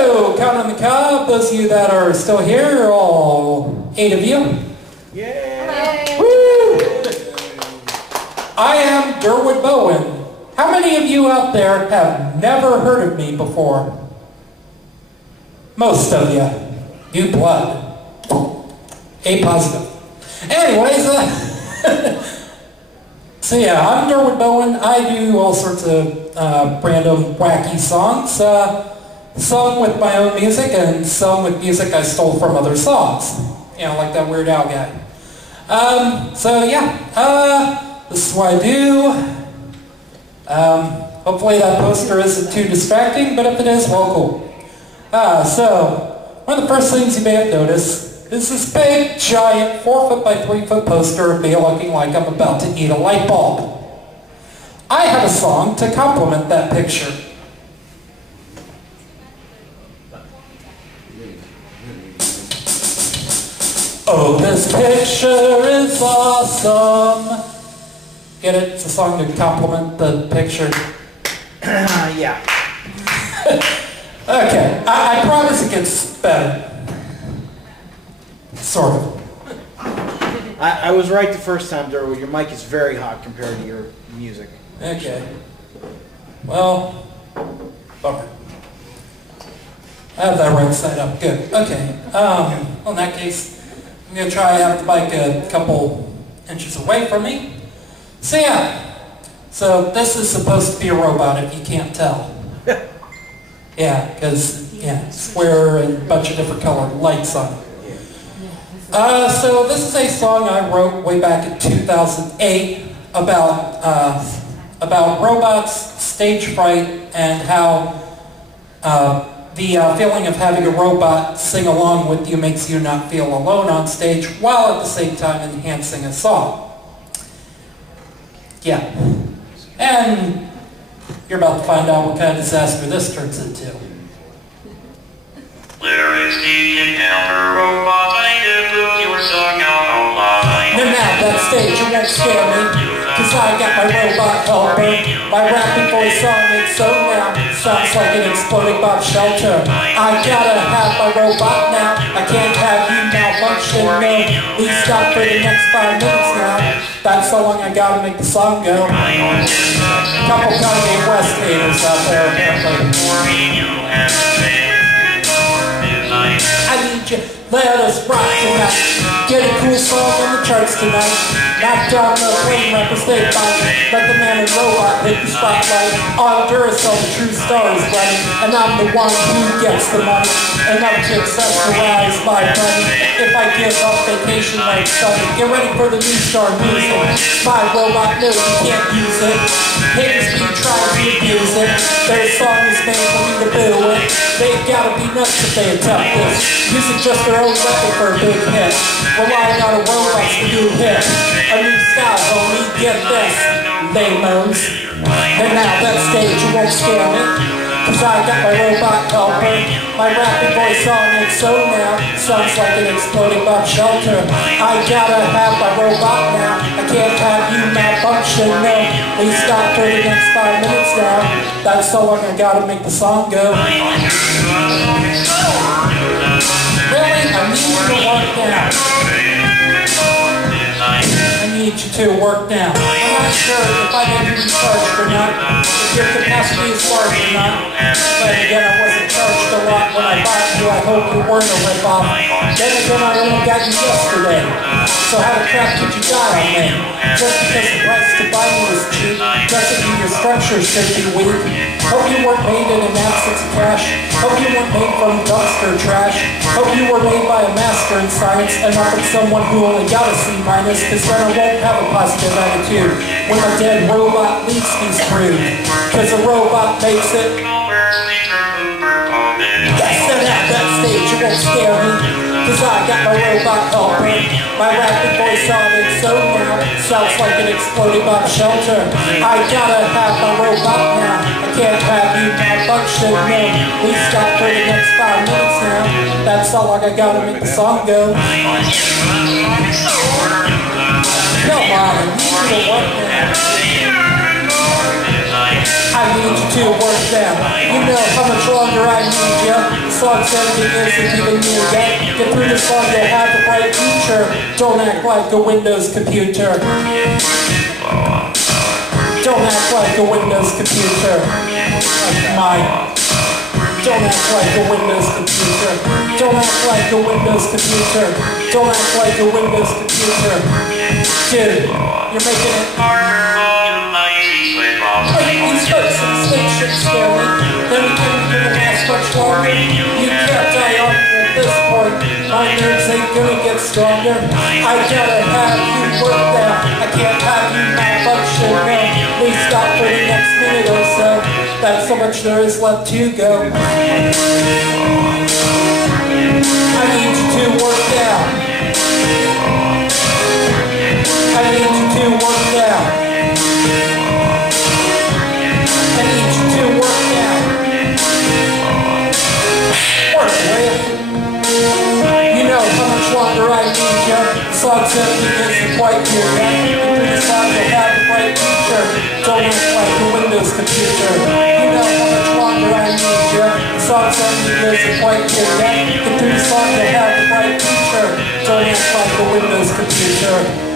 So, count on the cob, those of you that are still here, all 8 of you. Yay! Woo! I am Derwood Bowen. How many of you out there have never heard of me before? Most of you. New blood. A positive. Anyways, so yeah, I'm Derwood Bowen. I do all sorts of random wacky songs. Some with my own music and some with music I stole from other songs. You know, like that Weird Al guy. So yeah, this is what I do. Hopefully that poster isn't too distracting, but if it is, well, cool. So, one of the first things you may have noticed is this big, giant, 4-foot by 3-foot poster of me looking like I'm about to eat a light bulb. I have a song to complement that picture. Oh, this picture is awesome. Get it? It's a song to complement the picture. Yeah. Okay, I promise it gets better. Sort of. I was right the first time, Derwood. Your mic is very hot compared to your music. Okay. Well, bummer. I have that right side up. Good. Okay. Well, in that case, I'm going to try to have the mic a couple inches away from me. So yeah. So this is supposed to be a robot if you can't tell. Yeah, because, yeah, square and a bunch of different colored lights on it. So this is a song I wrote way back in 2008 about robots, stage fright, and how the feeling of having a robot sing along with you makes you not feel alone on stage, while at the same time enhancing a song. Yeah. And you're about to find out what kind of disaster this turns into. There is the encounter robot, I did lose your song out online. And now that stage, it won't scare me, cause I got my robot helper. My rapping voice on it, so now sounds like an exploding bomb shelter. I gotta have my robot now, I can't have you malfunction, no. Please stop for the next 5 minutes now. That's how long I gotta make the song go. Couple Kanye West haters out there, apparently. I need you, let us rock tonight. Get a cool song on the charts tonight. Knock down the flame rapper, stay by. Let the man and robot hit the spotlight. On Duracell, the true star is running, and I'm the one who gets the money. Enough to accessorize my money. If I give up vacation like Sunny, get ready for the new star music. My robot knows you can't use it. Haters be trying to abuse it. Their song is made for me to boo it. They gotta be nuts if they attempt this. Using just their own weapon for a big hit. Relying on a robot's to do hit. A new style, homie, get this. Lame-os. And now that stage, you won't scare me. Cause I got my robot helper. My rapping voice on it, so now sounds like an exploding bomb shelter. I gotta have my robot now. I can't have you malfunction, no. Please stop for the next 5 minutes now. That's so long I gotta make the song go. Really? I need you to work now. I need you to work now. I'm not sure if I may be charged or not, if your capacity is large or not. But again, I wasn't charged a lot when I bought you. I hope you weren't a rip-off. Then again, I only got you yesterday. So how the crap did you die on me? Just because the price to buy you was cheap doesn't mean your structure should be weak. Hope you weren't made in an absence of cash. Hope you weren't made from dumpster trash. Hope you were made by a master in science and not from someone who only got a C-, cause then I won't have a positive attitude when a dead robot leaves me screwed. Cause a robot makes it. Yes, then at that stage it won't scare me. Cause I got my robot helper. My rapping voice on it, so now sounds like an exploding bomb shelter. I gotta have my robot now. I can't have you malfunction, no. Please stop for the next 5 minutes now. That's how long I gotta make the song go. Come on, I need you to work now. I I need you to work down. You know how much longer I need you. The song's ending isn't even near yet. Get through the song, you'll have a bright future. Don't act like a Windows computer. Don't act like a Windows computer. Like mine. Don't act like a Windows computer. Don't act like a Windows computer. Don't act like a Windows computer. Dude, you're making it. These folks in the spaceship scare me. Then you couldn't even last much longer. You can't die on at this point. My nerves ain't gonna get stronger. I gotta have you work down. I can't have you malfunction. No, please stop for the next minute or so. That's so much there is left to go. I need you to work down. I need you to work down. I need you to work down. Work, will you? You know how much longer I need you. The song's ending isn't quite here yet. Through the song you'll have a bright future. Don't act like a Windows computer. You know how much longer I need you. The song's ending isn't quite here yet. Through the song you'll have a bright future. Don't act like a Windows computer.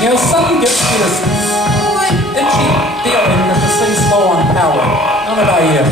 You know, something gets me this slight itchy feeling that this thing's low on power. I don't know about you.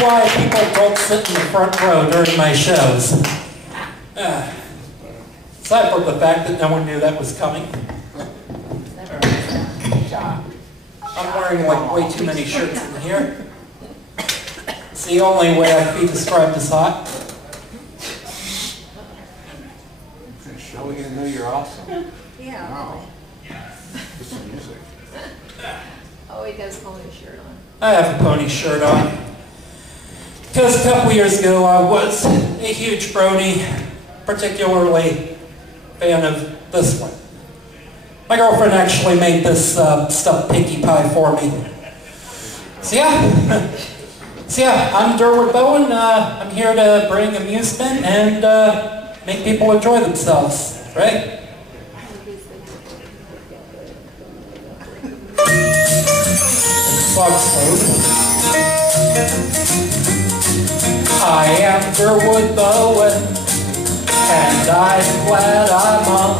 Why people don't sit in the front row during my shows. Aside from the fact that no one knew that was coming. I'm wearing like way too many shirts in here. It's the only way I can be described as hot. How are we going to know you're awesome? Yeah. Wow. What's the music? Oh, he does pony shirt on. I have a pony shirt on. Because a couple years ago I was a huge brony, particularly fan of this one. My girlfriend actually made this stuffed Pinkie Pie for me. So yeah, I'm Derwood Bowen. I'm here to bring amusement and make people enjoy themselves, right? I am Derwood Bowen, and I'm glad I'm on.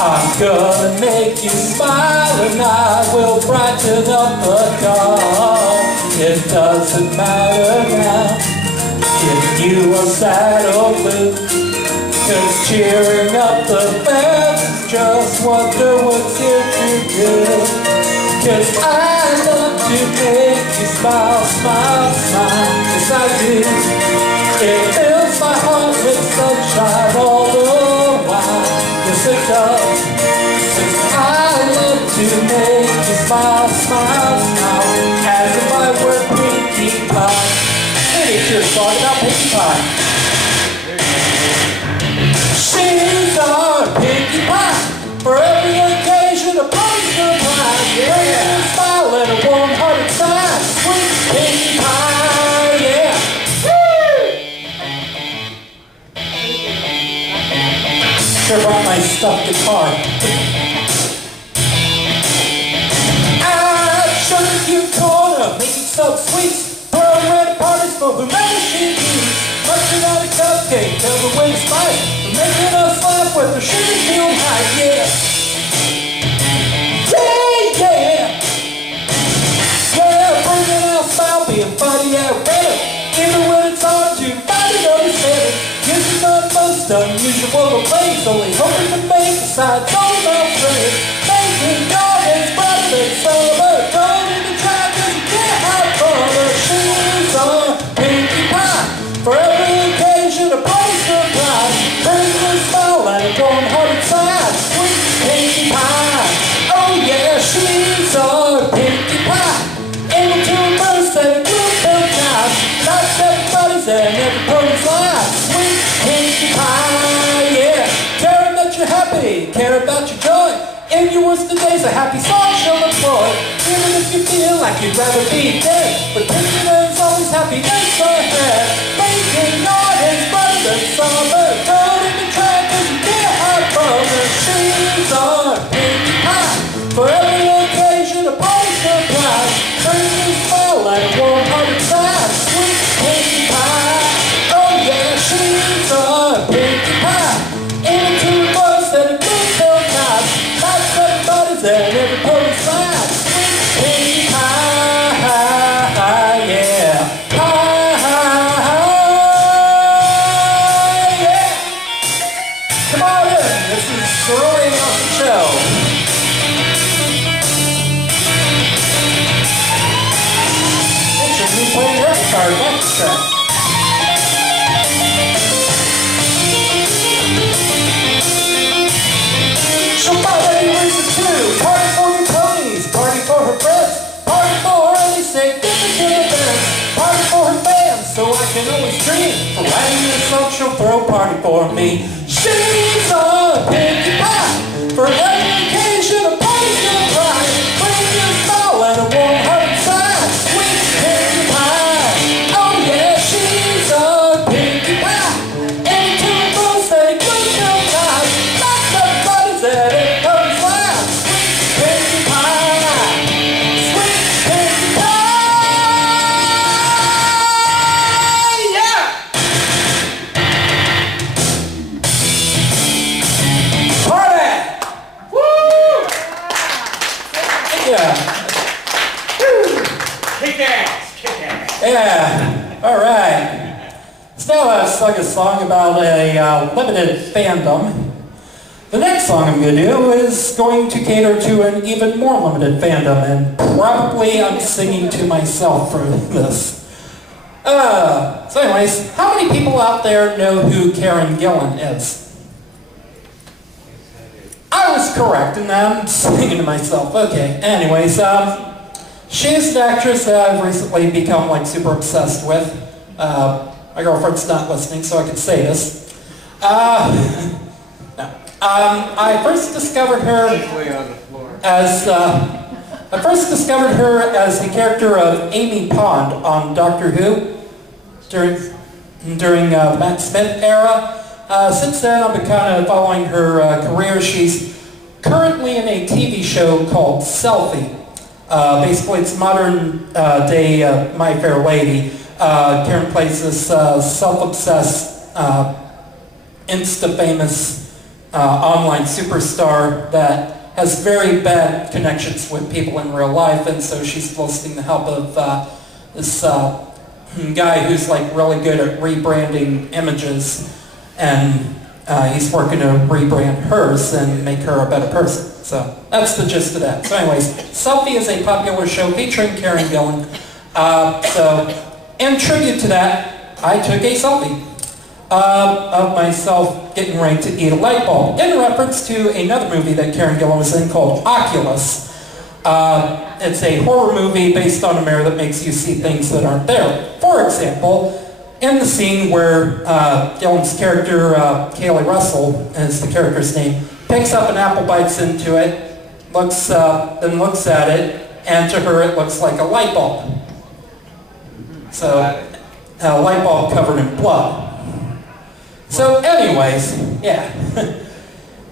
I'm gonna make you smile, and I will brighten up the dawn. It doesn't matter now if you are sad or blue, 'cause cheering up the fans is just what Derwood's here to do. 'Cause I love to make you smile, smile, smile, yes I do. It fills my heart with sunshine all the while, yes it does. 'Cause I love to make you smile, smile, smile, as if I were Pinkie Pie. Maybe it's your song about Pinkie Pie. She's our Pinkie Pie, for every occasion a party's surprise. Yeah, a smile and a warm-hearted sigh. Sweet Pinkie Pie, yeah. Woo! Sure brought my stuffed guitar. I shut a cute corner, making some sweets. Throwing red parties for whomever she needs. Munching on a cupcake, tell the way spice. For making us laugh with her sugar feel high, yeah. Yeah, bringing out style, being funny at random. Even when it's hard to find it, understand it. Using the most unusual of ways, only hoping to make besides all my friends. Making gardens brighter than summer. Don't even try 'cause you can't hide from her. She's a Pinkie Pie. For every occasion, a party surprise. Brings a smile and a warm-hearted side. Sweet Pinkie Pie. Oh yeah, she's a Pinkie Pie. Able to embrace that good felt time. Knocks everybody's and every pony's life. Sweet Pinkie Pie, yeah. Care that you're happy, care about your joy. In your worst of days, a happy song shall employ. Even if you feel like you'd rather be dead. But Pinkie there's always happiness ahead. Making gardens brighter than summer. Don't even try 'cause you can't hide from her. She's a Pinkie Pie. For every occasion, a party surprise. Brings a smile and a warm-hearted side. Sweet Pinkie Pie. Oh yeah, she's a Pinkie Pie. Able to boast and a good felt nice. Knocks everybody's and every pony's life. Sweet Pinkie Pie, yeah. Pie, yeah. Come on in, this is the really awesome show. Pictures me playing your guitar next track. She'll buy any reasons too. Party for your ponies, party for her friends, party for any significant events, party for her fans, so I can always dream. For writing this song, she'll throw a party for me. She's a Pinkie Pie. For every occasion, a party's gonna cry. Bring you a smile and a warm-hearted side. Sweet Pinkie Pie. Oh yeah, she's a Pinkie Pie. Any two of us that good feel nice. Knocks everybody's at it comes loud. Sweet Pinkie Pie. Sweet Pinkie Pie. Yeah. Party. Woo. Yeah. Kick ass, kick ass. Yeah, all right. So now I've sung a song about a limited fandom. The next song I'm going to do is going to cater to an even more limited fandom, and probably I'm singing to myself for this. So anyways, how many people out there know who Karen Gillan is? I was correct, and I'm singing to myself. Okay, anyways, she's an actress that I've recently become like super obsessed with. My girlfriend's not listening, so I can say this. No. I first discovered her as the character of Amy Pond on Doctor Who during the Matt Smith era. Since then, I've been kind of following her career. She's currently in a TV show called Selfie. Basically, it's modern day My Fair Lady. Karen plays this self-obsessed, insta-famous online superstar that has very bad connections with people in real life, and so she's enlisting the help of this guy who's like really good at rebranding images, and he's working to rebrand hers and make her a better person. So that's the gist of that. So anyways, Selfie is a popular show featuring Karen Gillan. So in tribute to that, I took a selfie of myself getting ready to eat a light bulb in reference to another movie that Karen Gillan was in called Oculus. It's a horror movie based on a mirror that makes you see things that aren't there. For example, in the scene where Gillan's character, Kaylee Russell is the character's name, picks up an apple, bites into it, then looks at it, and to her it looks like a light bulb. So, a light bulb covered in blood. So anyways, yeah.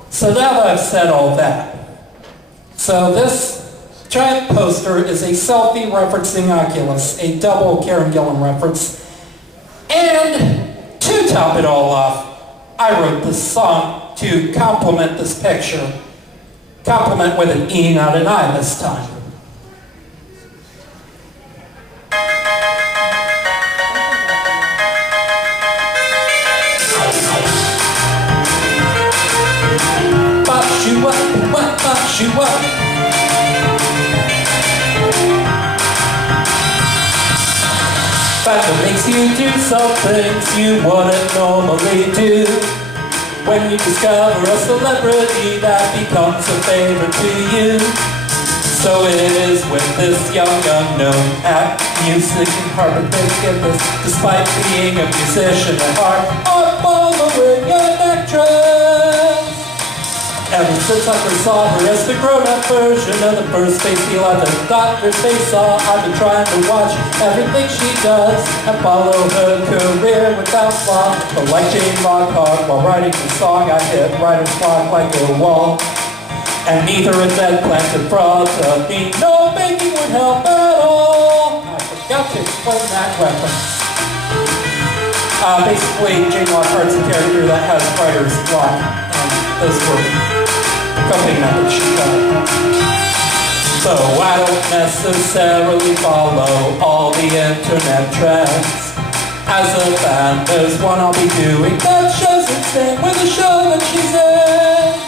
So now that I've said all that, so this giant poster is a selfie referencing Oculus, a double Karen Gillan reference. And to top it all off, I wrote this song to complement this picture. Compliment with an E, not an I this time. But lift you up. But it makes you do some things you wouldn't normally do. When you discover a celebrity that becomes a favorite to you. So it is with this young unknown at music and hard to think this. Despite being a musician at heart, I'm following an actress. Ever since I first saw her as the grown-up version of the first face heel at the doctor's face saw, I've been trying to watch everything she does and follow her career without flaw. But like Jane Lockhart, while writing the song, I hit writer's block like a wall. And neither a dead plant in front of me, no baking would help at all. I forgot to explain that reference. Basically, Jane Lockhart's a character that has writer's block, and those were coping methods she tried. So I don't necessarily follow all the internet trends. As a fan, there's one I'll be doing that shows insane with the show that she's in.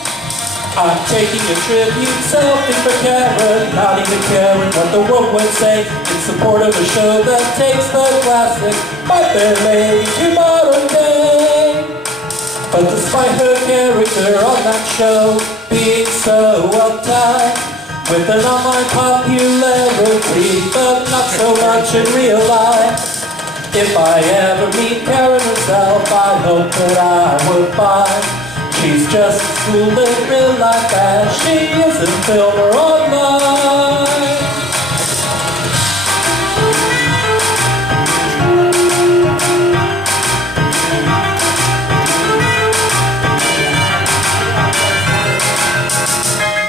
I'm taking a tribute, SelfieForKaren, not even caring what the world would say, in support of a show that takes the classic My Fair Lady to modern day. But despite her character on that show being so uptight, with an online popularity, but not so much in real life, if I ever meet Karen herself, I hope that I would find she's just as cool in real life as she is in film or online.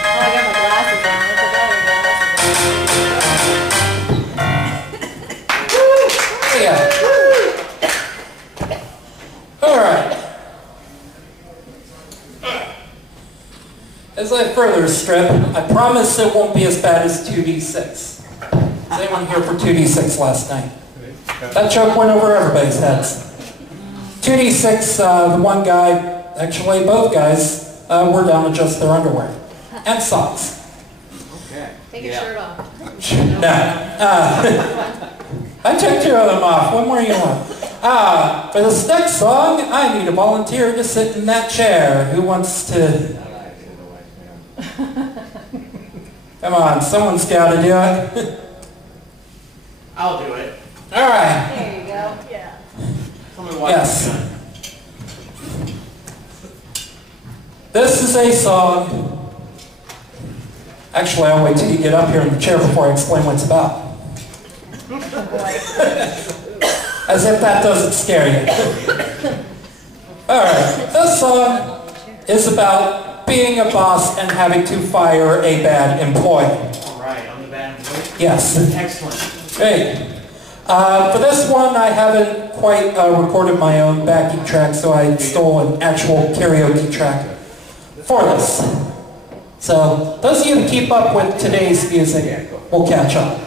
Oh, I got my glasses on. I forgot my glasses. Yeah. All right. As I further strip, I promise it won't be as bad as 2D6. Was anyone here for 2D6 last night? That joke went over everybody's heads. 2D6, the one guy, actually both guys, were down to just their underwear. And socks. Okay. Take your shirt off. No. I took two of them off. What more you want? For this next song, I need a volunteer to sit in that chair. Who wants to... Come on, someone's got to do it. I'll do it. All right. There you go. Yeah. Tell me what. Yes. This is a song. Actually, I'll wait till you get up here in the chair before I explain what it's about. As if that doesn't scare you. All right. This song is about being a boss and having to fire a bad employee. All right, I'm the bad employee. Yes. Excellent. Great. For this one, I haven't quite recorded my own backing track, so I stole an actual karaoke track for this. So those of you who keep up with today's music will catch up.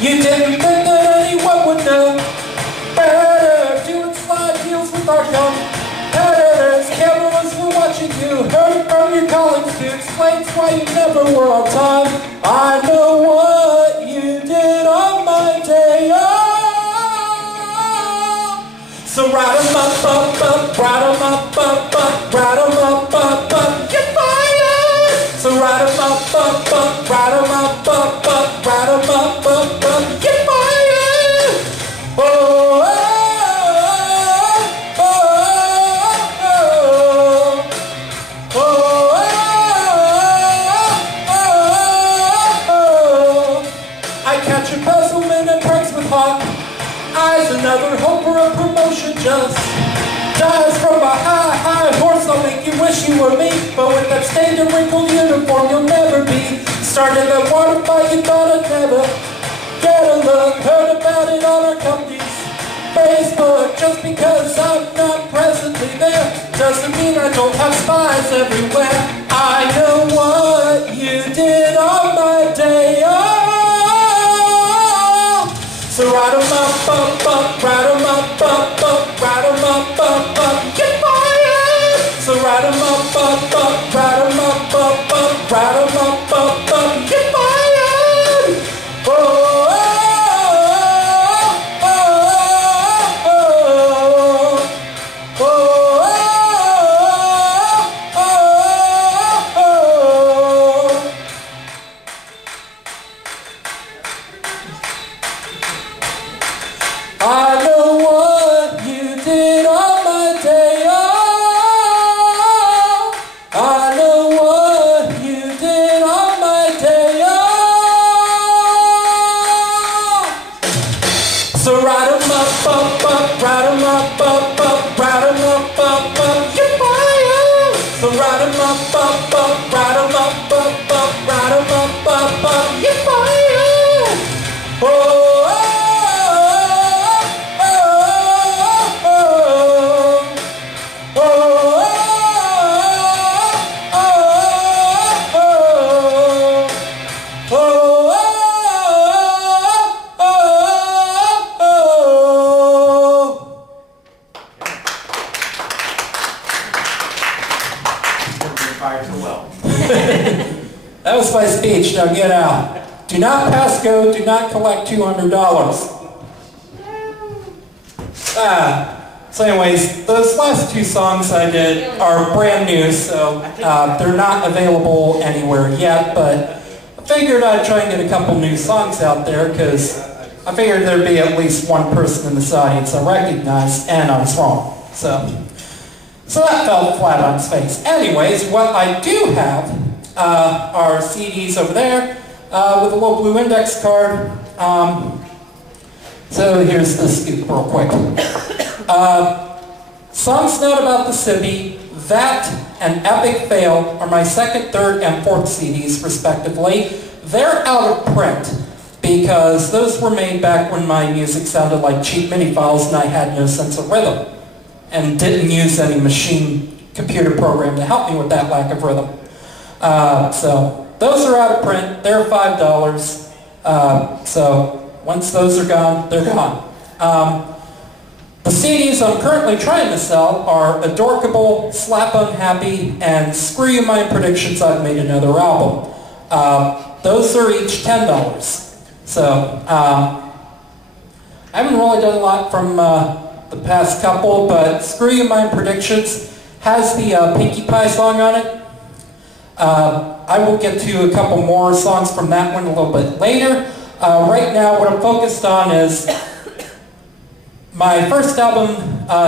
You didn't think that anyone would know better. Doing slide deals with our competitors. Cameras were watching you. Heard from your colleagues to explain why you never were on time. I know what you did on my day off. So ride 'em up, ride 'em up, ride 'em up, get fired. So ride 'em up, ride 'em up, ride 'em up, get fired. Oh, oh, oh, oh, oh, oh. I catch a puzzlement and perks with hawk eyes. Another hope for a promotion just dies from a high horse bars, I'll make you wish you were me. But with that stained and wrinkled uniform, you'll never be. Started that water fight, you thought I'd never get a look. Heard about it on our company's Facebook. Just because I'm not presently there doesn't mean I don't have spies everywhere. I know what you did on my day off. So ride 'em up, up, up, ride 'em up, up, up, ride 'em up, up, up, get fired. So ride 'em up, up, up, ride 'em up, up, up, ride 'em up, up, up, get fired. Oh. That was my speech, now get out. Do not pass go, do not collect $200. So anyways, those last two songs I did are brand new, so they're not available anywhere yet, but I figured I'd try and get a couple new songs out there, because I figured there'd be at least one person in this audience I recognized, and I was wrong. So that fell flat on its face. Anyways, what I do have are CDs over there with a little blue index card. So here's the scoop real quick. Songs Not About the City, That, and Epic Fail are my second, third, and fourth CDs, respectively. They're out of print because those were made back when my music sounded like cheap MIDI files and I had no sense of rhythm and didn't use any machine computer program to help me with that lack of rhythm. So those are out of print. They're $5. So once those are gone, they're gone. The CDs I'm currently trying to sell are Adorkable, Slap Unhappy, and Screw You My Predictions I've Made Another Album. Those are each $10. So I haven't really done a lot from the past couple, but Screw You My Predictions has the Pinkie Pie song on it. I will get to a couple more songs from that one a little bit later. Right now what I'm focused on is my first album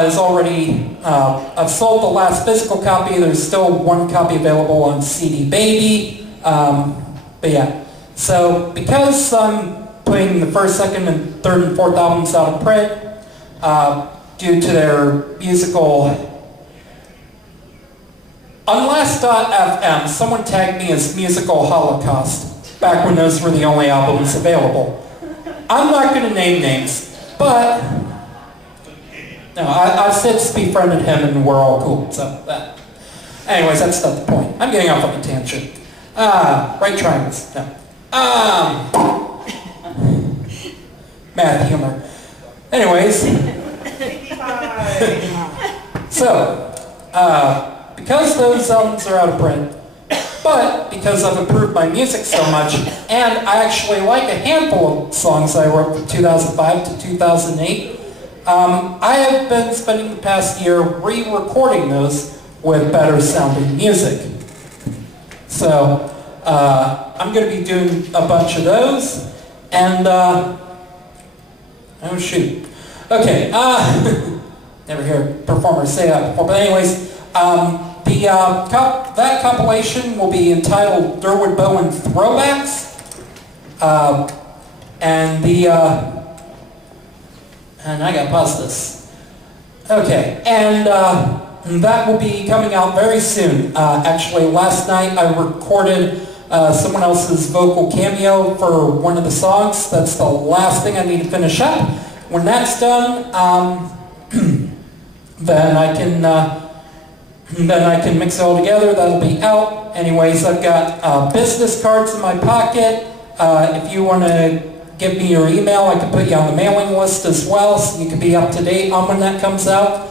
is already, I've sold the last physical copy. There's still one copy available on CD Baby. But yeah, so because I'm putting the first, second, and third and fourth albums out of print, due to their musical... On Last.fm, someone tagged me as Musical Holocaust, back when those were the only albums available. I'm not going to name names, but no, I've since befriended him and we're all cool, so anyways, that's not the point. I'm getting off on a tangent. Right triangles, no. Math humor. Anyways, so, because those albums are out of print, but because I've improved my music so much, and I actually like a handful of songs I wrote from 2005 to 2008, I have been spending the past year re-recording those with better sounding music. So I'm going to be doing a bunch of those, and oh shoot. Okay, never heard performers say that before, but anyways, that compilation will be entitled Derwood Bowen Throwbacks, and I gotta pause this. Okay, and And that will be coming out very soon. Actually, last night I recorded someone else's vocal cameo for one of the songs. That's the last thing I need to finish up. When that's done, then I can mix it all together. That'll be out. Anyways, I've got business cards in my pocket. If you want to give me your email, I can put you on the mailing list as well, so you can be up to date on when that comes out.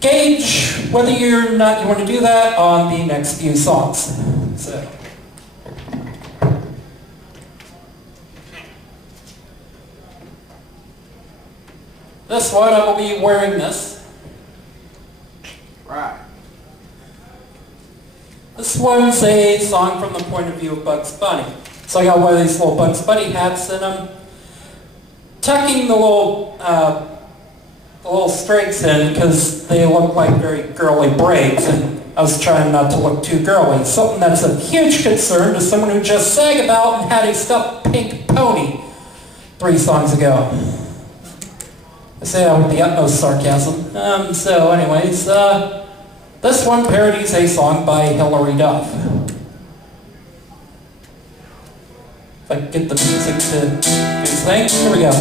Gauge whether or not you want to do that on the next few songs. So. This one, I will be wearing this. Right. This one's a song from the point of view of Bugs Bunny. So I got one of these little Bugs Bunny hats in them. Tucking the little strings in because they look like very girly braids, and I was trying not to look too girly. Something that's a huge concern to someone who just sang about and had a stuffed pink pony 3 songs ago. I say that with the utmost sarcasm. So anyways, this one parodies a song by Hilary Duff. If I can get the music to do its thing. Here we go.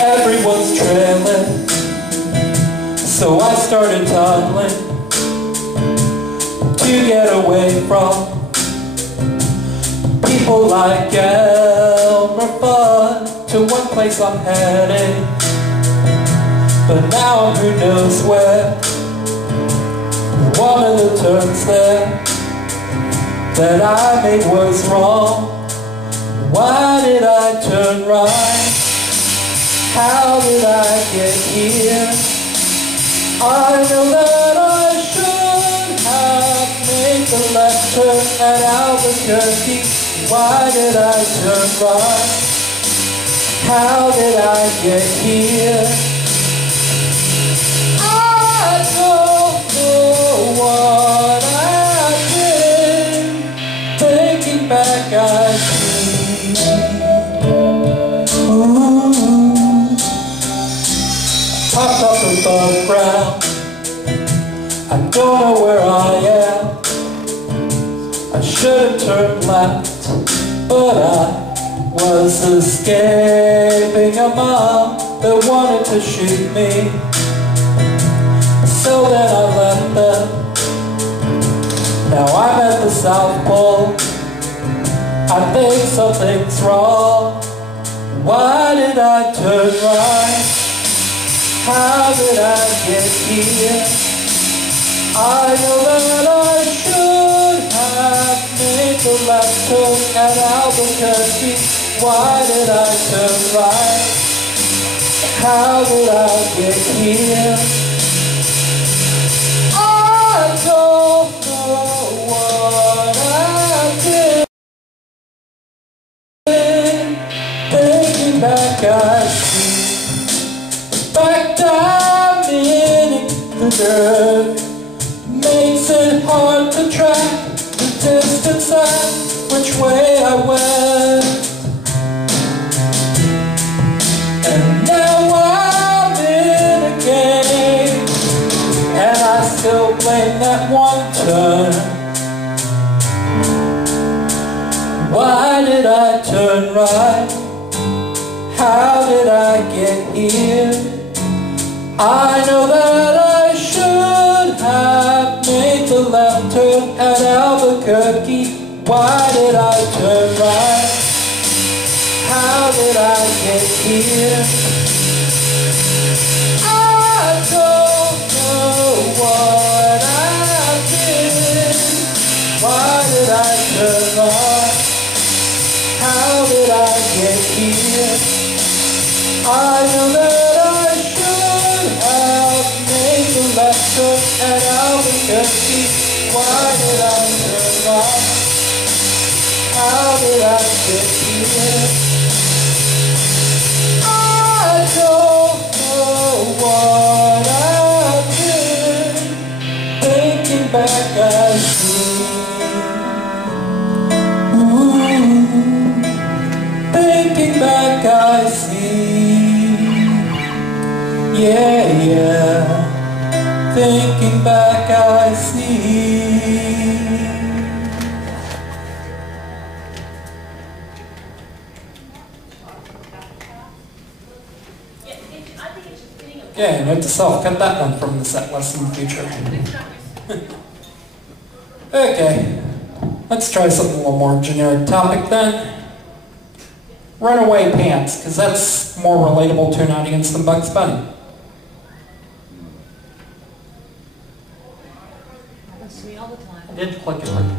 Everyone's trailing, so I started toddling to get away from people like Elmer Fudd. To one place I'm heading, but now I'm who knows where. One of the turns there that I made was wrong. Why did I turn right? How did I get here? I know that I should have made the left turn at Albuquerque. Why did I turn right? How did I get here? I don't know what I did. Thinking back, I see. Ooh. Popped up above ground. I don't know where I am. I should have turned left, but I was escaping a mob that wanted to shoot me. So then I left them. Now I'm at the South Pole. I think something's wrong. Why did I turn right? How did I get here? I know that I should have made the left turn at Albuquerque. Why did I turn right? How did I get here? I don't know what I did. Thinking back, I see. Back down in the dirt. Makes it hard to track the distance and which way I went. And now I'm in a game, and I still blame that one turn. Why did I turn right? How did I get here? I know that I should have made the left turn at Albuquerque. Why did I turn right? How did I get here? I don't know what I did. Why did I turn right? How did I get here? I know that I should have made the left turn at Albuquerque. Why did I turn right? How did I get here? I don't know what I did. Thinking back, I see. Thinking back, I see. Okay, note to self, cut that one from the set list in the future. Okay, let's try something a little more generic topic then. Runaway pants, because that's more relatable to an audience than Bugs Bunny. Happens to me all the time. I did click it right.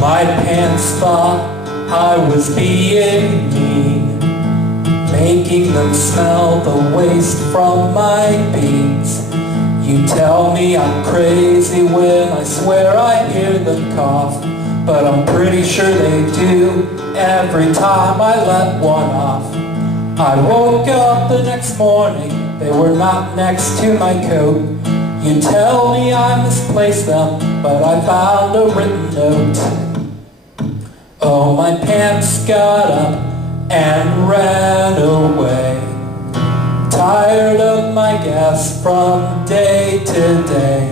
My pants thought I was being mean, making them smell the waste from my beans. You tell me I'm crazy when I swear I hear them cough, but I'm pretty sure they do every time I let one off. I woke up the next morning, they were not next to my coat. You tell me I misplaced them, but I found a written note. Oh, my pants got up and ran away, tired of my gas from day to day.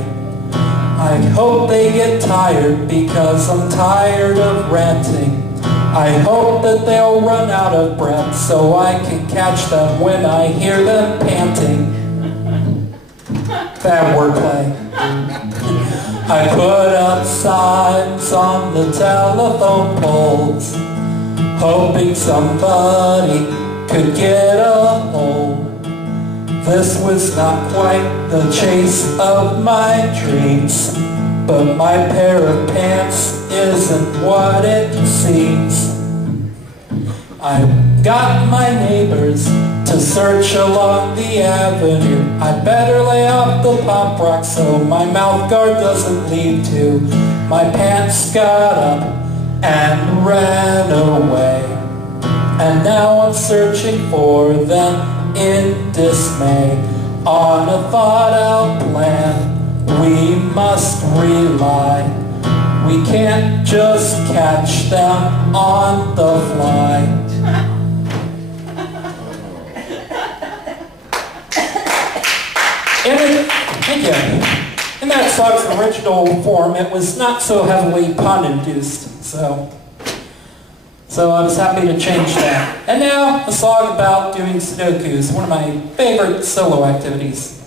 I hope they get tired because I'm tired of ranting. I hope that they'll run out of breath so I can catch them when I hear them panting. Bad wordplay. I put up signs on the telephone poles, hoping somebody could get a hold. This was not quite the chase of my dreams, but my pair of pants isn't what it seems. I got my neighbors to search along the avenue. I better lay off the pop rock so my mouth guard doesn't lead to. My pants got up and ran away, and now I'm searching for them in dismay. On a thought out plan we must rely. We can't just catch them on the fly. Thank you. In that song's original form, it was not so heavily pun-induced, so I was happy to change that. And now, a song about doing Sudokus, one of my favorite solo activities.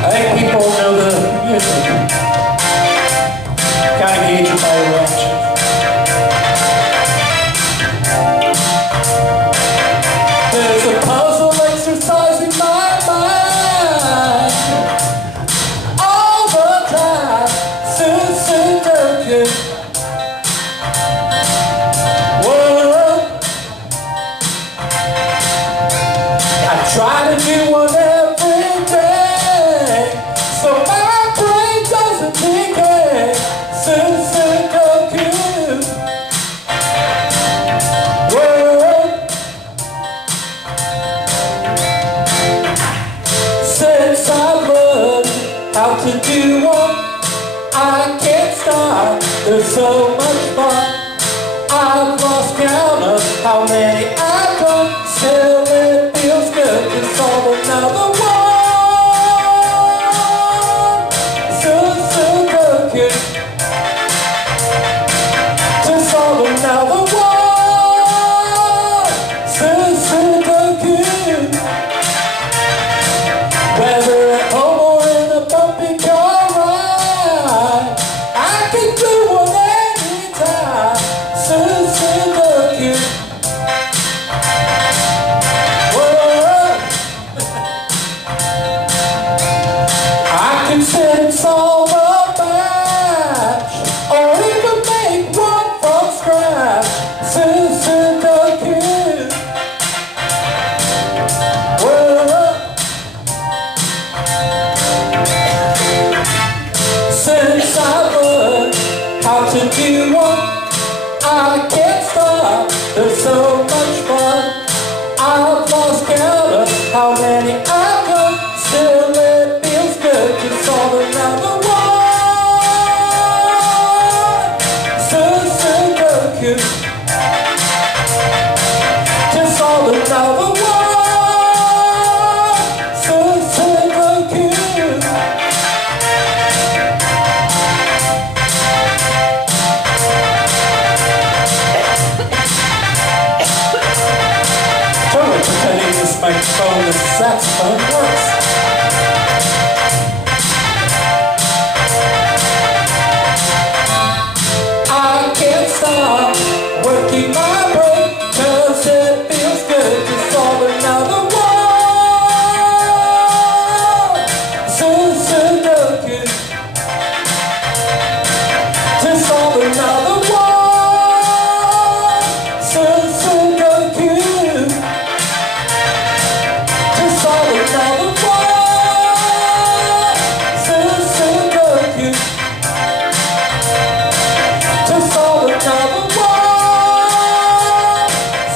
I think people know the music. Kind of gauge it by your reaction. There's a puzzle exercising my mind all the time. Sudoku. Whoa. I try to do one every day, so my brain doesn't decay. Sudoku. Whoa. Since I learned how to do one, I can't stop. There's so much fun. I've lost count of how many I've done. Still it feels good to solve another one. Sudoku. To solve another one. Sudoku. Whether at home or in a bumpy car ride, I can do one anytime. Sudoku. Whoa. I can sit and solve a batch, or even make one from scratch. Sudoku. Whoa. Since I learned how to do one, I can't stop. There's so much fun. I've lost count of how many I microphone, the saxophone works. I can't stop working my brain, 'cause it feels good to solve another one. Sudoku. To solve another one. Sudoku. To solve another one. Sudoku. To solve another one.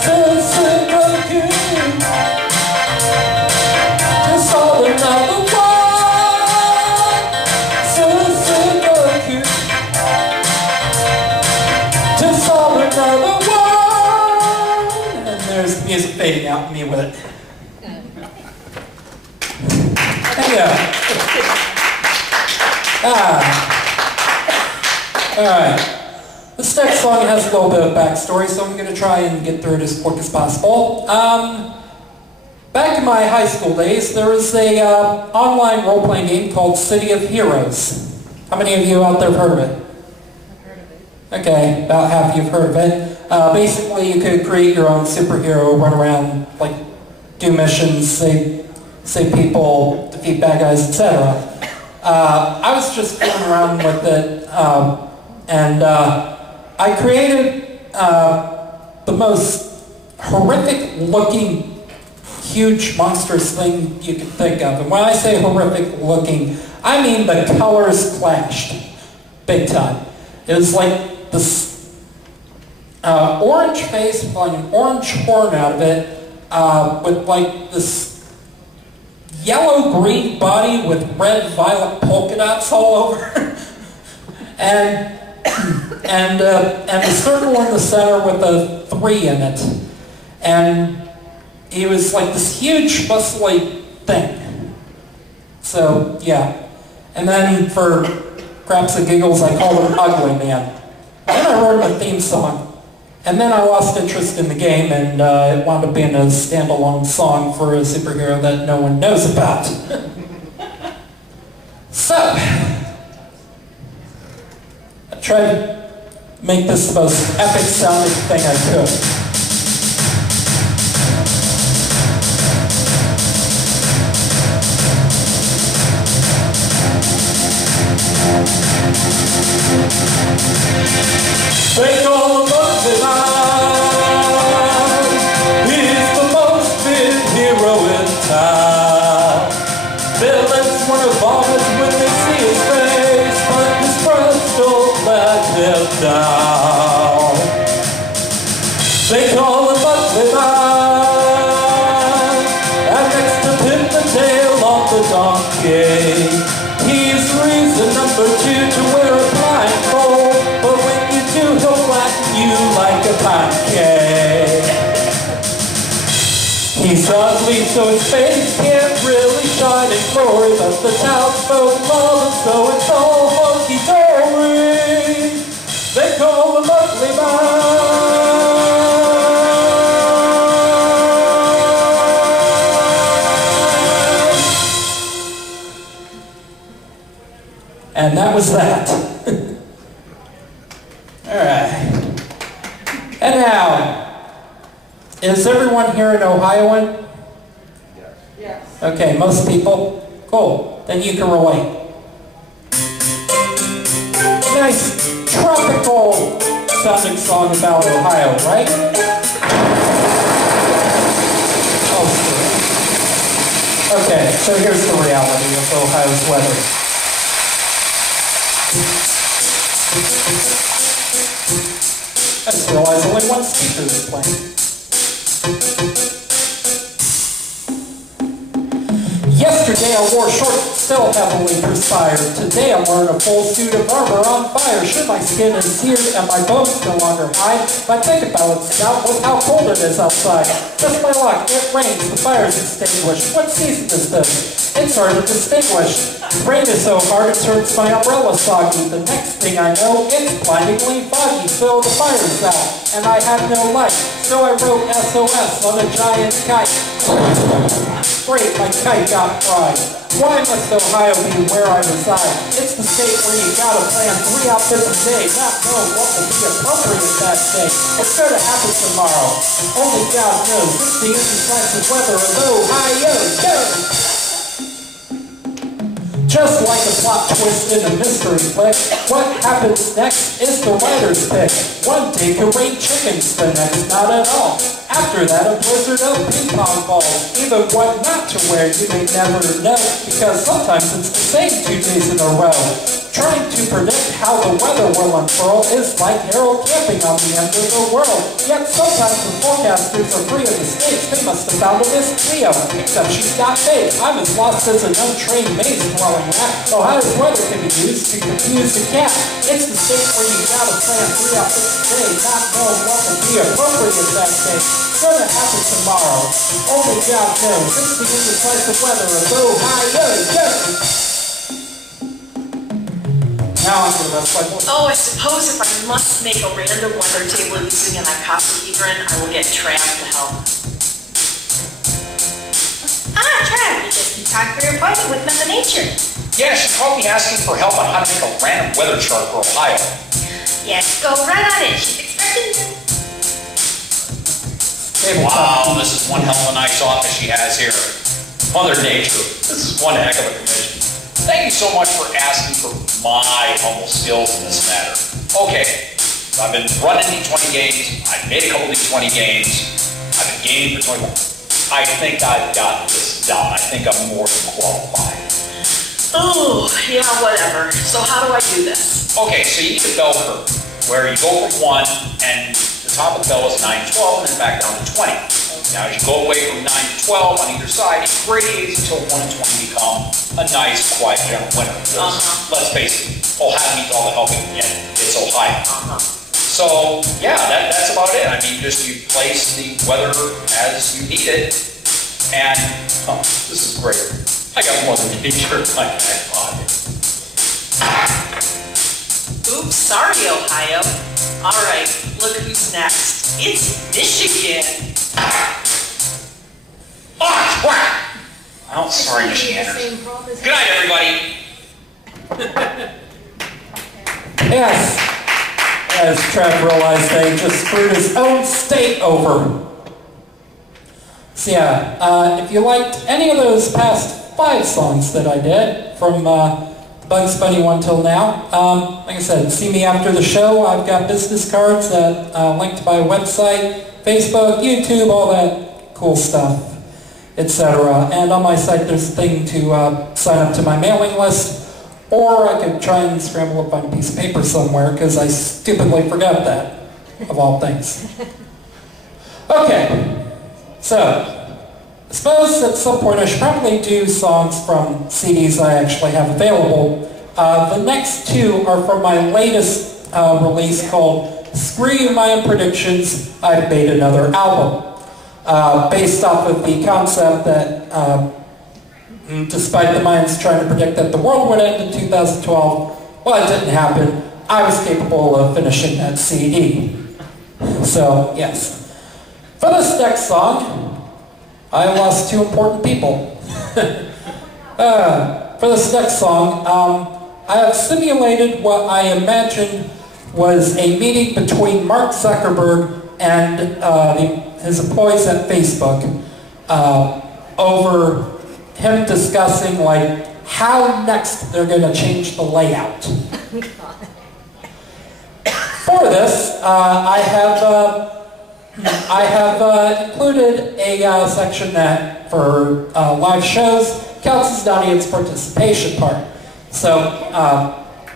Sudoku. To solve another one. Sudoku. To solve another one. And there's the music fading out me with it. Yeah. Alright. This next song has a little bit of backstory, so I'm going to try and get through it as quick as possible. Back in my high school days, there was a online role-playing game called City of Heroes. How many of you out there have heard of it? I've heard of it. Okay, about half of you have heard of it. Basically, you could create your own superhero, run around, like, do missions, save people, defeat bad guys, etc. I was just fooling around with it, and I created the most horrific-looking, huge, monstrous thing you could think of. And when I say horrific-looking, I mean the colors clashed, big time. It was like this orange face with like an orange horn out of it, with like this yellow-green body with red-violet polka dots all over, and a circle in the center with a 3 in it, and he was like this huge, muscly thing. So yeah, and then for craps and giggles, I called him Uglyman. Then I wrote him a theme song. And then I lost interest in the game, and it wound up being a standalone song for a superhero that no one knows about. So, I tried to make this the most epic sounding thing I could. They call him Uglyman. He's the most fit hero in town. Villains wanna vomit when they see his face, but his friends don't let him down. They call him Uglyman, and next to him the tail on the donkey. He's reason number 2 to wear a blindfold, but when you do, he'll flatten you like a pancake. He's ugly, so his face can't really shine in glory, but the townsfolk love him, so it's all hunky-dory. They call him Uglyman. And that was that. Alright. And now, is everyone here in Ohioan? Yes. Okay, most people? Cool. Then you can relate. Nice tropical sounding song about Ohio, right? Oh, sure. Okay, so here's the reality of Ohio's weather. I just realized only one speaker is playing. Yesterday I wore shorts, still heavily perspired. Today I'm wearing a full suit of armor on fire. Sure, my skin is seared and my bones no longer hide. My bank balance out with how cold it is outside. Just my luck, it rains, the fire's extinguished. What season is this? It's hard to distinguish. The rain is so hard it turns my umbrella soggy. The next thing I know, it's blindingly foggy. So the fire's out, and I have no light. So I wrote SOS on a giant kite. Great, my kite got fried. Why must Ohio be where I reside? It's the state where you gotta plan 3 outfits a day, not knowing what will be appropriate that day. What's gonna happen tomorrow? Only God knows. It's the indecisive weather of Ohio. Go! Just like a plot twist in a mystery flick, what happens next is the writer's pick. One day could rain chickens, the next not at all. After that, a blizzard of ping pong balls. Even what not to wear, you may never know, because sometimes it's the same 2 days in a row. Trying to predict how the weather will unfurl is like Harold camping on the end of the world. Yet sometimes the forecasters are free of mistakes. They must have found a Miss Cleo, except she's not fake. I'm as lost as an untrained maze dwelling rat. Ohio's weather can be used to confuse the cat. It's the state where you gotta plan 3 outfits a day, not knowing what will be appropriate that day. It's gonna happen tomorrow. Only God knows. It's the indecisive weather of Ohio. Go! Now I'm the best one. Oh, I suppose if I must make a random weather table using an icosahedron, I will get Trav to help. Trav, you just in time for your appointment with Mother Nature. Yeah, she called me asking for help on how to make a random weather chart for Ohio. Yes, go right on in. She's expecting you. Wow, this is one hell of a nice office she has here. Mother Nature, this is one heck of a commission. Thank you so much for asking for my humble skills in this matter. Okay, I've been running D20 games, I've made a couple D20 games, I've been gaming for 21. I think I've got this down. I think I'm more than qualified. Oh, yeah, whatever. So how do I do this? Okay, so you need a bell curve, where you go from 1 and the top of the bell is 9 to 12 and then back down to 20. Now as you go away from 9 to 12 on either side, it grades until 1 and 20 become a nice, quiet, gentle winter. Let's face it, Ohio needs all the help it can get. It's Ohio. So, yeah, that's about it. I mean, just you place the weather as you need it, and this is great. I got more than nature in my back pocket. Oops, sorry, Ohio. All right, look who's next. It's Michigan. Oh, crap! Oh, sorry, Michiganders. Good night, everybody. Yes, as Trav realized, they just screwed his own state over. So yeah, if you liked any of those past 5 songs that I did, from Bugs Bunny one till now, like I said, see me after the show. I've got business cards that link to my website, Facebook, YouTube, all that cool stuff, etc. And on my site there's a thing to sign up to my mailing list, or I could try and scramble up find a piece of paper somewhere because I stupidly forgot that, of all things. Okay, so I suppose at some point I should probably do songs from CDs I actually have available. The next 2 are from my latest release called Screw You My Predictions, I've Made Another Album. Based off of the concept that despite the Mayans trying to predict that the world would end in 2012, well, it didn't happen. I was capable of finishing that CD. So, yes. For this next song, I lost 2 important people. For this next song, I have simulated what I imagined was a meeting between Mark Zuckerberg and his employees at Facebook over him discussing like how next they're going to change the layout. For this, I have included a section that for live shows counts as an audience participation part. So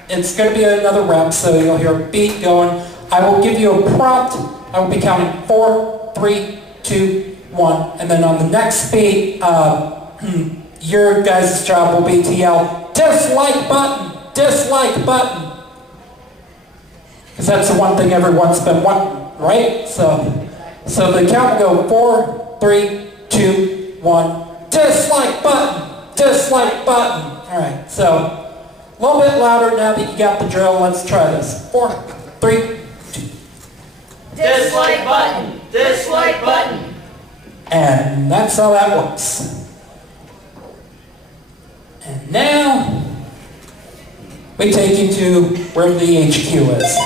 it's going to be another rep, so you'll hear a beat going. I will give you a prompt. I will be counting 4, 3, 2, 1, and then on the next beat, your guys' job will be to yell, dislike button, dislike button. Because that's the one thing everyone's been wanting, right? So the count will go 4, 3, 2, 1, dislike button, dislike button. All right, so a little bit louder now that you got the drill. Let's try this. 4, 3, 2. Dislike button, dislike button. And that's how that works. And now, we take you to where the HQ is.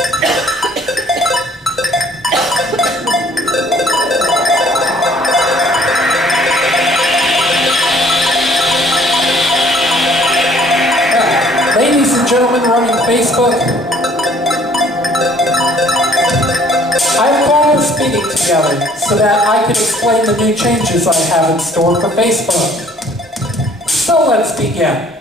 Ladies and gentlemen running Facebook, I've called this meeting together so that I can explain the new changes I have in store for Facebook. So let's begin.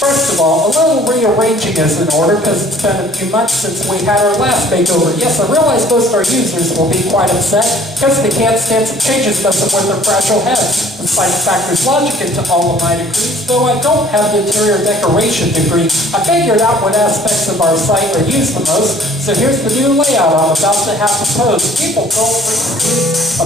First of all, a little rearranging is in order because it's been a few months since we had our last makeover. Yes, I realize most of our users will be quite upset because they can't stand some changes messing with their fragile heads. Despite the factor's logic into all of my degrees, though I don't have the interior decoration degree, I figured out what aspects of our site are used the most, so here's the new layout I'm about to have proposed. People don't read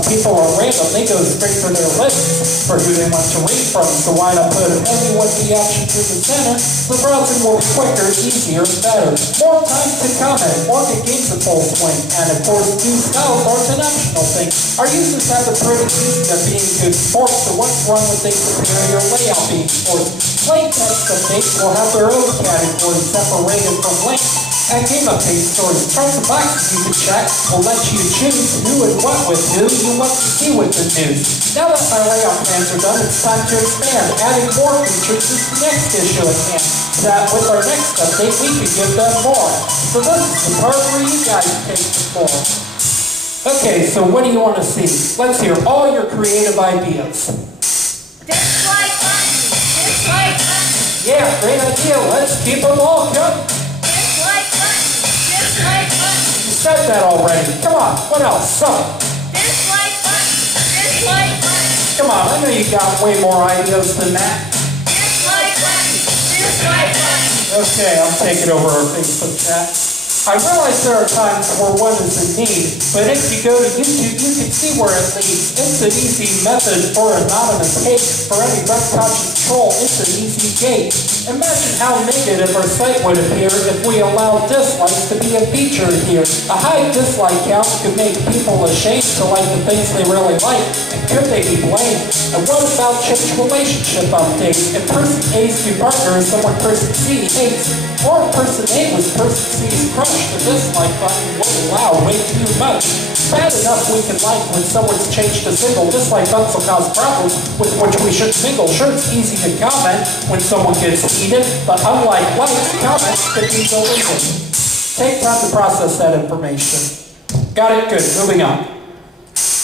people are random, they go straight for their lists for who they want to read from, so why not put every with the action through the center? The browsing will be quicker, easier, and better. More time to comment, more good games in full swing, and of course, new styles aren't an optional thing. Our users have the pretty easy of being good sports, so what's wrong with a superior layout being sports? Plain text updates will have their own categories separated from links. And game update stories, charts and boxes you can check will let you choose who and what with who you want to see with the news. Now that my layout plans are done, it's time to expand. Adding more features is the next issue at hand. That with our next update, we can give them more. So this is the part where you guys take the floor. Okay, so what do you want to see? Let's hear all your creative ideas. Dislike button. Dislike button. Yeah, great idea. Let's keep them all coming. Dislike button. Dislike button. You said that already. Come on, what else? Dislike button. Dislike button. Come on, I know you got way more ideas than that. Dislike button. Dislike button. Okay, I'll take it over our Facebook chat. I realize there are times where one is in need, but if you go to YouTube, you can see where it leads. It's an easy method for anonymous hate. For any red-conscious troll, it's an easy gate. Imagine how negative our site would appear if we allowed dislikes to be a feature here. A high dislike count could make people ashamed to like the things they really like, and could they be blamed? And what about change relationship updates? If person A's new partner is someone person C hates, or if person A was person C's crush, the dislike button will allow way too much. Bad enough we can like when someone's changed to single. Dislike buttons will cause problems with which we shouldn't mingle. Sure, it's easy to comment when someone gets heated, but unlike likes, comments could be deleted. Take time to process that information. Got it? Good. Moving on.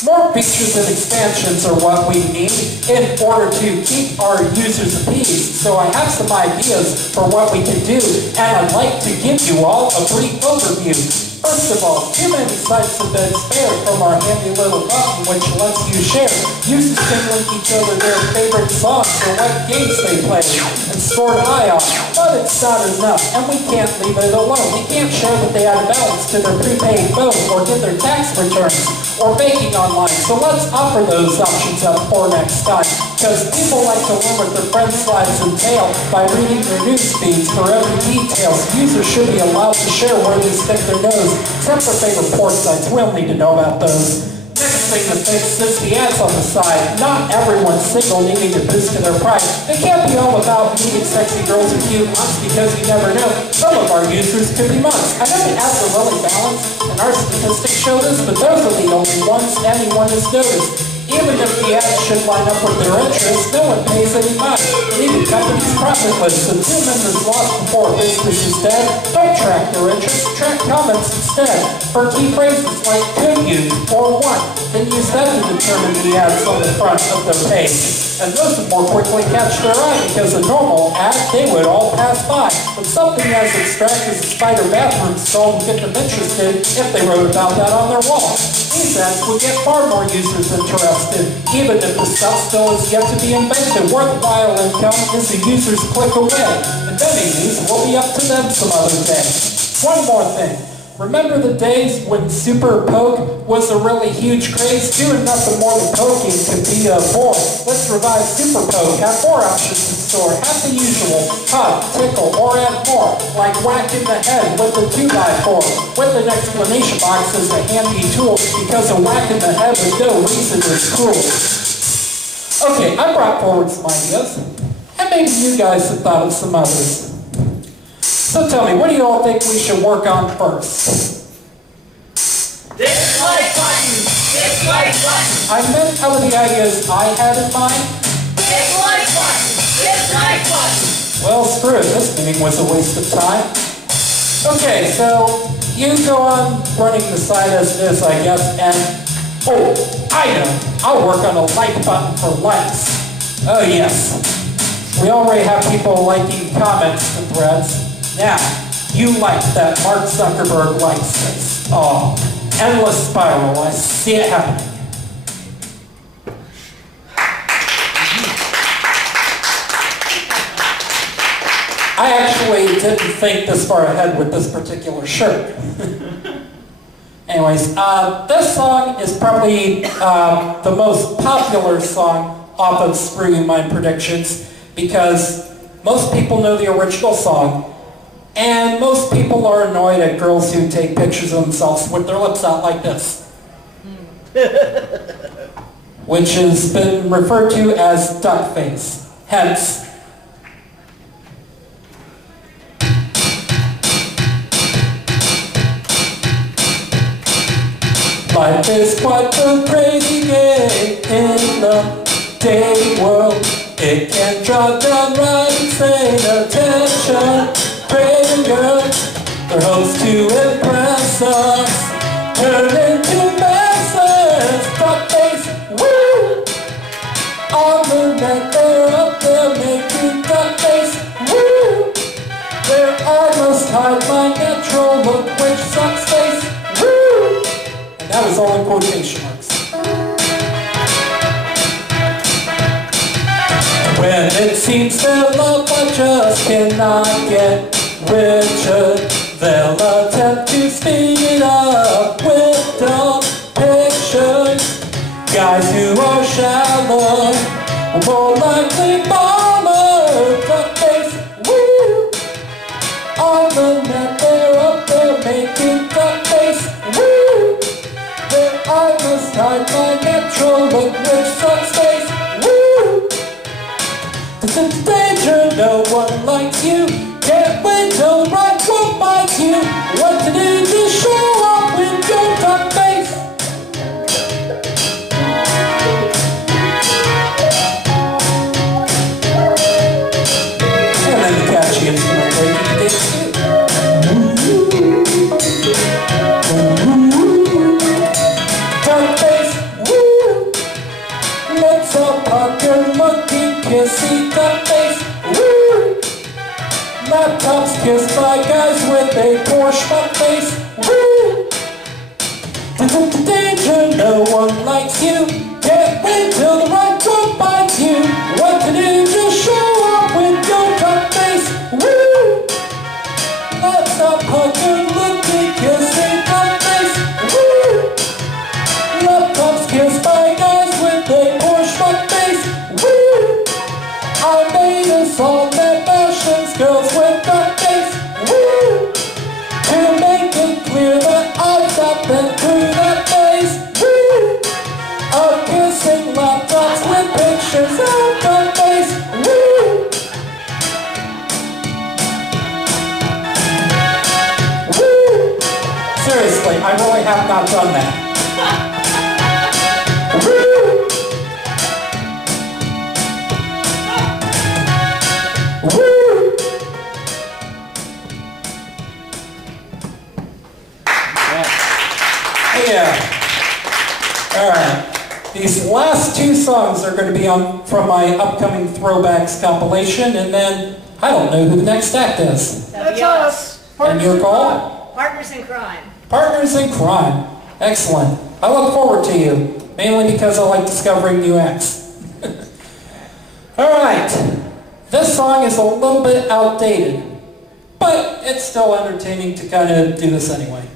More features and expansions are what we need in order to keep our users appeased. So I have some ideas for what we can do, and I'd like to give you all a brief overview. First of all, too many sites have been spared from our handy little button which lets you share. Users can link each other their favorite songs or what games they play and scored high on. But it's not enough, and we can't leave it alone. We can't share that they add balance to their prepaid phone or get their tax returns or banking online. So let's offer those options up for next time. Because people like to learn what their friends' lives entail by reading their news feeds for every detail. Users should be allowed to share where they stick their nose. Except for favorite porn sites, we don't need to know about those. Next thing to fix is the ads on the side. Not everyone's single needing to boost to their pride. They can't be all about meeting sexy girls and cute months because you never know. Some of our users could be months. I know the ads are really balanced, and our statistics show this, but those are the only ones anyone has noticed. Even if the ads should line up with their interests, no one pays any mind, leaving companies profitless. So 2 members lost before a business is dead. Don't track their interests, track comments instead. For key phrases like could use or want, then use that to determine the ads on the front of their page. And those would more quickly catch their eye because a normal ad, they would all pass by. But something as abstract as a spider bathroom stall would get them interested if they wrote about that on their wall. These ads would get far more users interested, even if the stuff still is yet to be invented. Worthwhile income is a user's click away. Inventing these will be up to them some other day. One more thing. Remember the days when Super Poke was a really huge craze? Doing nothing more than poking could be a bore. Let's revive Super Poke. Have 4 options in store. Have the usual: hug, tickle, or add more. Like whack in the head with a 2x4. With an explanation box as a handy tool, because a whack in the head with no reason is cruel. Okay, I brought forward some ideas, and maybe you guys have thought of some others. So tell me, what do you all think we should work on first? Dislike button! Dislike button! I meant some of the ideas I had in mind. Dislike button! Dislike button! Well, screw it, this meeting was a waste of time. Okay, so you go on running the site as it is, I guess, and oh, I know, I'll work on a like button for likes. Oh yes, we already have people liking comments to threads. Now, you like that Mark Zuckerberg likes this. Oh, endless spiral, I see it happening. I actually didn't think this far ahead with this particular shirt. Anyways, this song is probably the most popular song off of Screw You Mind Predictions, because most people know the original song, and most people are annoyed at girls who take pictures of themselves with their lips out like this. Which has been referred to as duck face. Hence, life is quite a crazy game in the day world. It can drop down right insane. Attention, crazy girls, their hopes to impress us turn into messes. Duck face, woo! On the net, they're up there making duck face, woo! Their eye must hide my natural look, which sucks face, woo! And that was all in quotation marks. When it seems their love I just cannot get richer, they'll attempt to speed it up with dumb pictures. Guys who are shallow will more likely follow. Duck face, woo! On the net, they're up there making duck face, woo! Their eye must hide my natural look, which sucks face, woo! This is danger, no one likes you. Can't wait till the right one finds you. What to do, just show up with your duck face. And then the catchy instrument break you did too. Duck face, woo! Let's all pop your monkey kissy duck face, woo! Laptops kissed by guys with a Porsche butt face, woo! Danger, no one likes you. Can't wait till the right one finds you. What to do, just show up with your duck face, woo! Let's all pop your monkey kissy duck face, woo! Laptops kissed by guys with a Porsche butt face, woo! I made a song that fashions girls with duck face, woo! To make it clear that I've been through that phase, woo! Of kissing laptops with pictures of duck face, woo! Woo! Seriously, I really have not done that. Woo! Woo! Yeah. Alright. These last 2 songs are going to be on from my upcoming Throwbacks compilation, and then I don't know who the next act is. That's us. And your call? Partners in crime. Partners in Crime. Excellent. I look forward to you, mainly because I like discovering new acts. Alright. This song is a little bit outdated, but it's still entertaining to kind of do this anyway.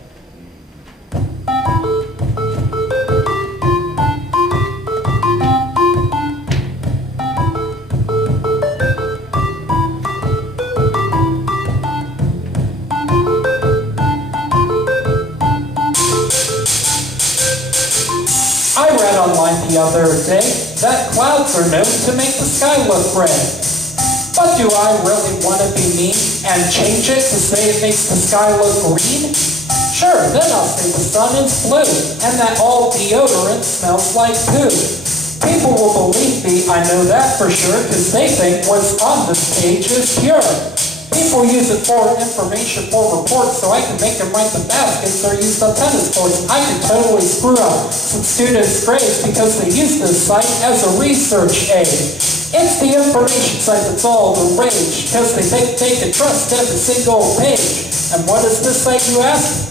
the other day that clouds are known to make the sky look red. But do I really want to be mean and change it to say it makes the sky look green? Sure, then I'll say the sun is blue and that all deodorant smells like poo. People will believe me, I know that for sure, because they think what's on this page is pure. People use it for information, for reports, so I can make them write the baskets or use the tennis courts. I can totally screw up some students' grades because they use this site as a research aid. It's the information site that's all the rage, because they think they can trust every single page. And what is this site, you ask?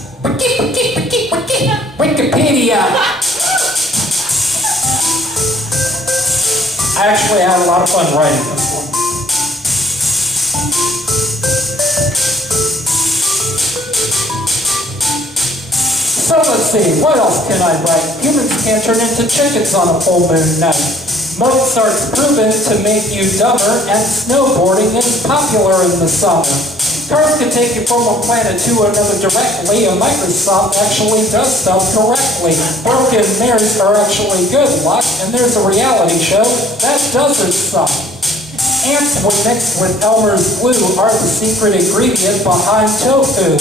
Wikipedia. I actually had a lot of fun writing this one. So let's see, what else can I write? Humans can't turn into chickens on a full moon night. Mozart's proven to make you dumber, and snowboarding is popular in the summer. Cars can take you from one planet to another directly, and Microsoft actually does stuff correctly. Broken mirrors are actually good luck, and there's a reality show that doesn't suck. Ants, when mixed with Elmer's glue, are the secret ingredient behind tofu.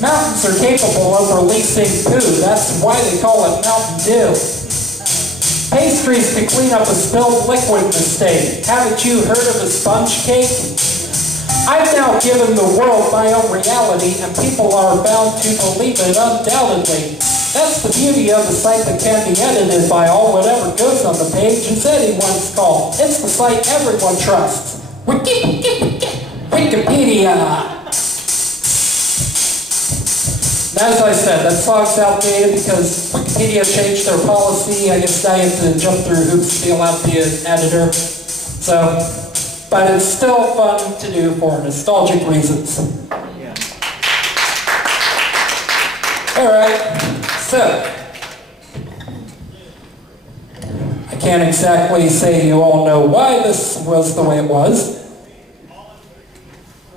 Mountains are capable of releasing poo, that's why they call it Mountain Dew. Pastries can clean up a spilled liquid mistake. Haven't you heard of a sponge cake? I've now given the world my own reality, and people are bound to believe it undoubtedly. That's the beauty of the site that can be edited by all. Whatever goes on the page is anyone's call. It's the site everyone trusts. Wikipedia. As I said, that song's outdated because Wikipedia changed their policy. I guess now you have to jump through hoops to be allowed to be an editor. So, but it's still fun to do for nostalgic reasons. Yeah. Alright, so, I can't exactly say you all know why this was the way it was,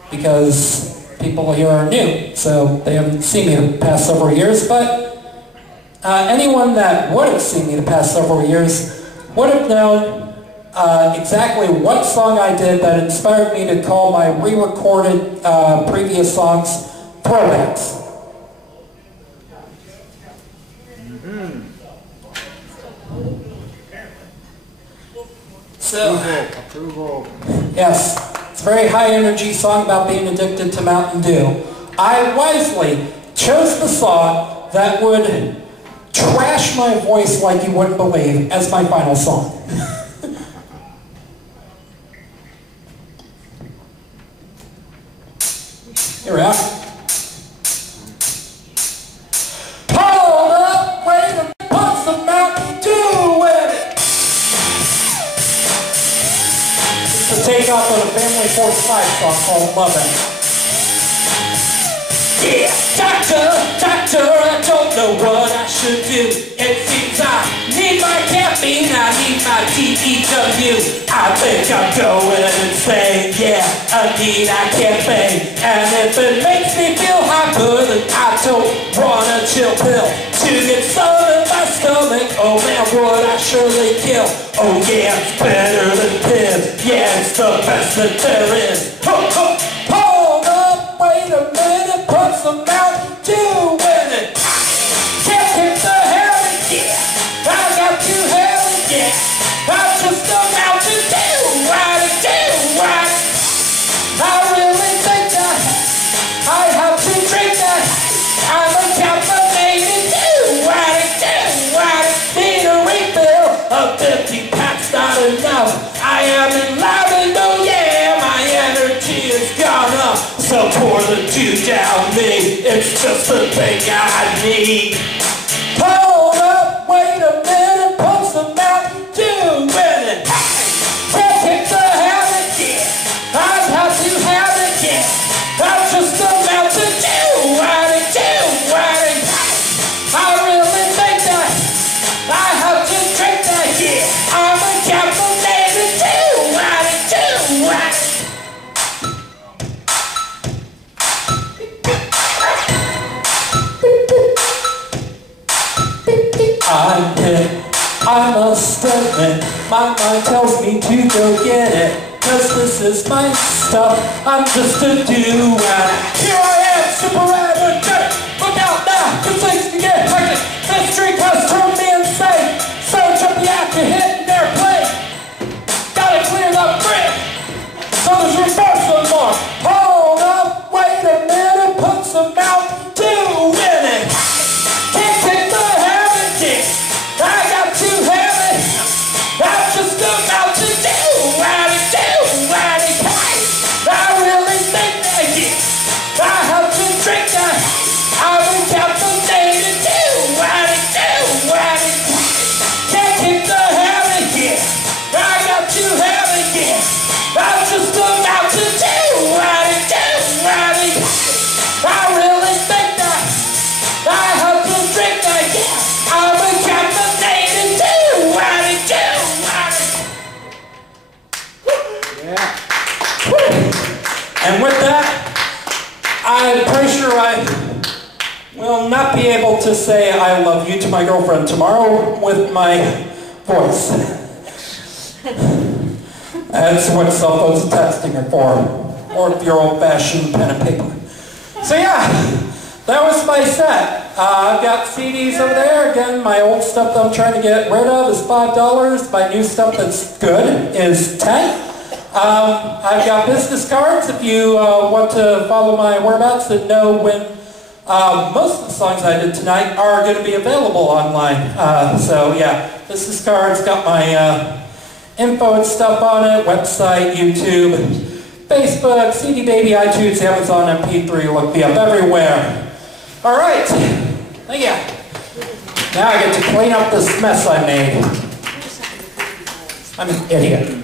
because people here are new, so they haven't seen me the past several years, but anyone that would have seen me the past several years would have known exactly what song I did that inspired me to call my re-recorded previous songs throwbacks. So, Approval. yes. It's a very high energy song about being addicted to Mountain Dew. I wisely chose the song that would trash my voice like you wouldn't believe as my final song. Here we are. Hold up, wait a minute, put some Mountain Dew in it. To take off of the Family Force 5 song called Lovin'. Yeah, doctor, I don't know what I should do. It seems I need my caffeine, I need my TEW. I think I'm going insane, yeah, I need a caffeine. And if it makes me feel hyper, then I don't want a chill pill. To get some in my stomach, oh man, would I surely kill. Oh yeah, it's better than pill, yeah, it's the best that there is. Hold up, wait a minute, put some Mountain Dew in it. Can't kick the habit, yeah, I got to have it, yeah. I'm just a Mountain Dew, right? I really think that I have to drink that. I'm a caffeinated Dew, right? Need a refill of 50 packs, not enough. I am enlivened, oh yeah, my energy is gone up. So pour the Dew down me, it's just the thing I need. Hold up, wait a minute, put some Mountain Dew in it. Can't kick the habit, yeah, I've had to have it, yeah. I'm just a Mountain Dew, right? I really think that I have to drink that, yeah. I'm a caffeinated Dew, right? I'm hit I must admit, my mind tells me to go get it, 'cause this is my stuff, I'm just a Dew Addict. Here I am, super addict, look out now, 'cause things can get hectic. This drink has turned me insane, so jump the act to hit their plate. Gotta clear the brick, so there's room for some more. Hold up, wait a minute, put some Mountain Dew in it. Can't take the habit, kick. I got too heavy. I'm just about to do Addict, Dew Addict. I really think that I have to drink that. I've been captivated, Dew Addict, Dew Addict. Can't keep the habit, yeah. I got too heavy, yeah. I'm just about to do Addict, Dew Addict. I really think that I have to drink that, yeah. I've been captivated, Dew Addict, Dew Addict. Yeah. And with that, I'm pretty sure I will not be able to say I love you to my girlfriend tomorrow with my voice. That's what cell phones and texting are for, or your old-fashioned pen and paper. So yeah, that was my set. I've got CDs over there. Again, my old stuff that I'm trying to get rid of is $5. My new stuff that's good is $10. I've got business cards if you want to follow my whereabouts and know when most of the songs I did tonight are going to be available online. So yeah, business cards, got my info and stuff on it, website, YouTube, Facebook, CD Baby, iTunes, Amazon, MP3, look me up everywhere. All right, thank you. Now I get to clean up this mess I made. I'm an idiot.